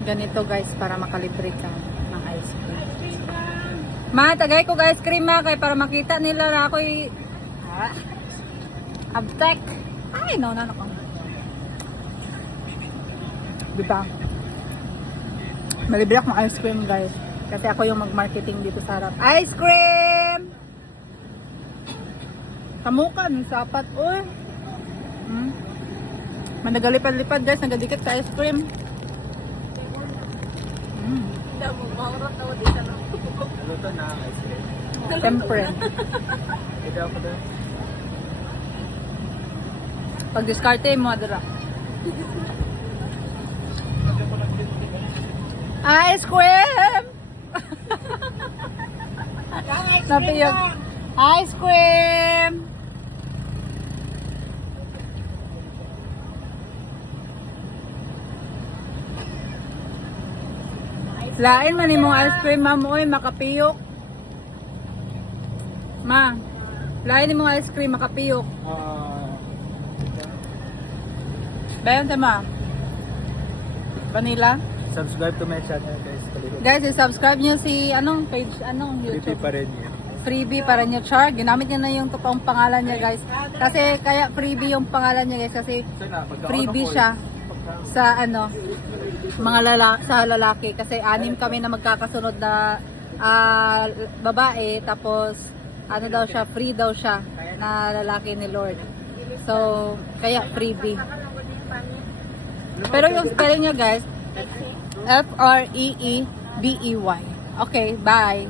Ganito guys, para makalibre ka ng ice cream. Ma, tagay ko guys cream ma, kay para makita nila na ako'y abtek. Ay, no, ko. Diba? Malibre akong ice cream guys. Kasi ako yung mag-marketing dito sa harap. Ice cream! Kamuka, ng sapat. Uy! Managalipad-lipad guys, nagadikit sa ice cream. Luto na ang ice cream. Siyempre. Ito ako doon. Pag diskarte mo, adara. Ice cream! Napiyog. Ice cream! Lain man imong ice cream, ma'am. Uy, makapiyok. Ma, lain imong ice cream, makapiyok. Bayan tema. Vanilla. Subscribe to my channel guys. Guys, i-subscribe nyo si anong page, anong Creepy YouTube. pa rin yun. Freebie para niya char. Ginamit niya na yung totoong pangalan niya guys. Kasi kaya freebie yung pangalan niya guys kasi freebie siya sa ano mga lalaki, sa lalaki kasi 6 kami na magkakasunod na babae tapos ano daw siya, free daw siya na lalaki ni Lord. So, kaya freebie. Pero yung spelling niya guys, Freebey. Okay, bye.